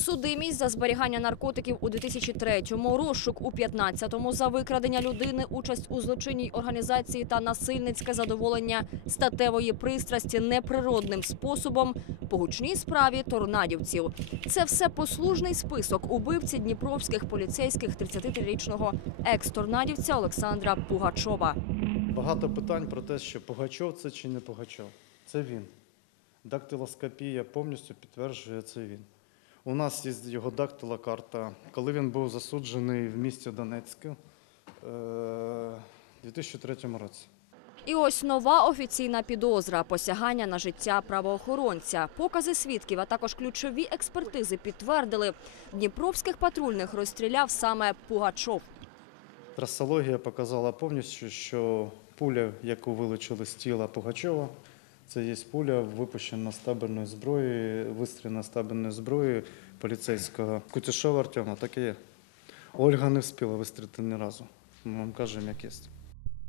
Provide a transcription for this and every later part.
Судимість за зберігання наркотиків у 2003-му, розшук у 15-му за викрадення людини, участь у злочинній організації та насильницьке задоволення статевої пристрасті неприродним способом по гучній справі торнадівців. Це все послужний список убивці дніпровських поліцейських 33-річного екс-торнадівця Олександра Пугачова. Багато питань про те, що Пугачов це чи не Пугачов. Це він. Дактилоскопія повністю підтверджує це він. У нас є його дактилокарта. Коли він був засуджений в місті Донецьку у 2003 році. І ось нова офіційна підозра посягання на життя правоохоронця. Покази свідків, а також ключові експертизи підтвердили, дніпровських патрульних розстріляв саме Пугачов. Трасологія показала повністю, що пуля, яку вилучили з тіла Пугачова, це є пуля випущена з зброєю, зброї, вистріляна з табельної зброї поліцейського Кутішова Артема. Так і є. Ольга не встигла вистрілити ні разу. Ми вам кажемо, як є.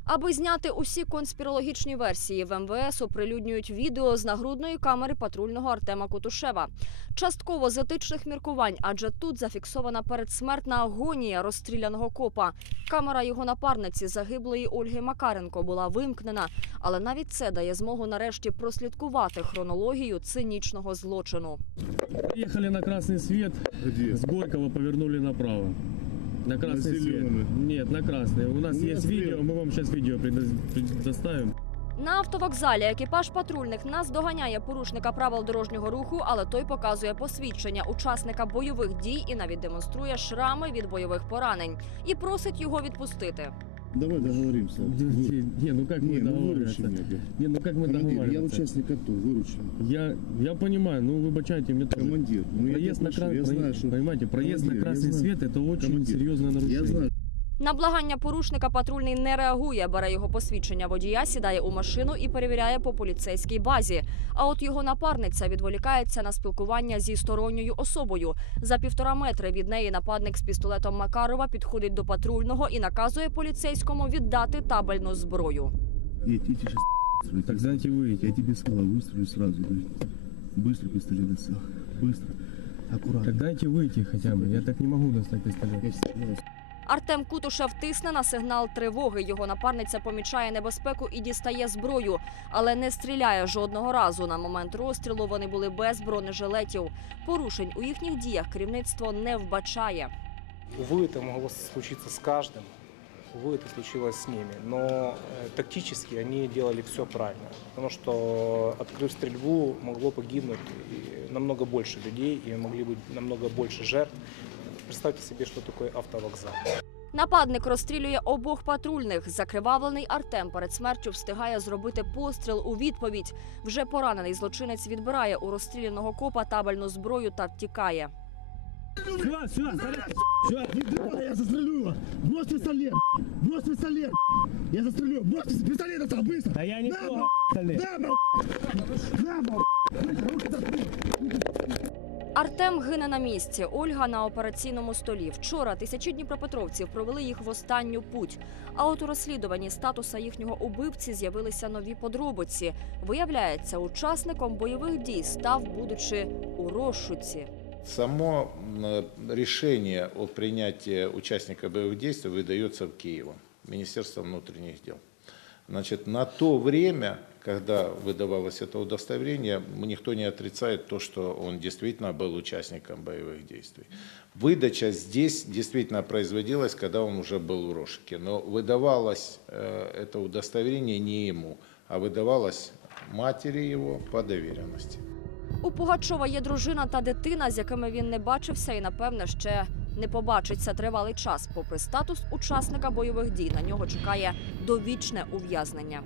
Аби зняти усі конспірологічні версії, в МВС оприлюднюють відео з нагрудної камери патрульного Артема Кутушева. Частково з етичних міркувань, адже тут зафіксована передсмертна агонія розстріляного копа. Камера його напарниці загиблої Ольги Макаренко була вимкнена, але навіть це дає змогу нарешті прослідкувати хронологію цинічного злочину. Ехали на красный свет, Где? с Горького повернули направо. На красный свет. зеленый? Нет, на красный. У нас У меня есть видео, слева. мы вам сейчас видео предо- предоставим. На автовокзалі екіпаж патрульних наздоганяє порушника правил дорожнього руху, але той показує посвідчення учасника бойових дій і навіть демонструє шрами від бойових поранень і просить його відпустити. Давай договоримся. Вы- Не, ну как Не, мы ну выручи меня. Не, ну как мы Командир, я договариваться? участник АТО, выручи. Я, я понимаю, ну выбачайте мне тоже. Командир, ну я Проезд тебя на прошу, я знаю, что... понимаете, проезд Командир, на я красный свет это очень Командир, серьезное нарушение. Я знаю, На благання порушника патрульний не реагує, бере його посвідчення водія, сідає у машину і перевіряє по поліцейській базі. А от його напарниця відволікається на спілкування зі сторонньою особою. За півтора метри від неї нападник з пістолетом Макарова підходить до патрульного і наказує поліцейському віддати табельну зброю. Я тебе сейчас... Так дайте выйти. Я тебе сказал, выстрелю сразу. говорит. Быстро пистолет достал. Быстро. Аккуратно. Так дайте выйти хотя бы. Я так не могу достать пистолет. Я стреляю. Артем Кутушев тисне на сигнал тривоги. Його напарниця помічає небезпеку і дістає зброю, але не стріляє жодного разу. На момент розстрілу вони були без бронежилетів. Порушень у їхніх діях керівництво не вбачає. Увы, это могло случиться с каждым. Увы, это случилось с ними. Но э, тактически они делали все правильно. Потому что, открыв стрельбу, могло погибнуть и намного больше людей и могли быть намного больше жертв. Представьте себе, что такое автовокзал. Нападник розстрілює обох патрульних. Закривавлений Артем перед смертю встигає зробити постріл у відповідь. Вже поранений злочинець відбирає у розстріляного копа табельну зброю та втікає. Все, все, все. Не дрона, я застрелю его. Брось пистолет. Брось пистолет. Я застрелю. Брось пистолет. Там быстро. Да я не трогал пистолет. Да, бро. Да, бро. Артем гине на місці. Ольга на операційному столі. Вчора тисячі дніпропетровців провели їх в останню путь. А от у розслідуванні статуса їхнього убивці з'явилися нові подробиці. Виявляється, учасником бойових дій став, будучи у розшуці. Само м, решение о принятии участника боевых действий выдается в Киево, Министерство внутренних дел. Значит, на то время, когда выдавалось это удостоверение, никто не отрицает то, что он действительно был участником боевых действий. Выдача здесь действительно производилась, когда он уже был в розыске, но выдавалось э, это удостоверение не ему, а выдавалось матери его по доверенности. У Пугачова є дружина та дитина, з якими він не бачився і, напевне, ще не побачиться тривалий час. Попри статус учасника бойових дій, на нього чекає довічне ув'язнення.